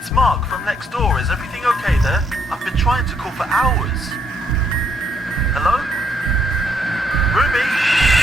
It's Mark from next door. Is everything okay there? I've been trying to call for hours. Hello? Ruby?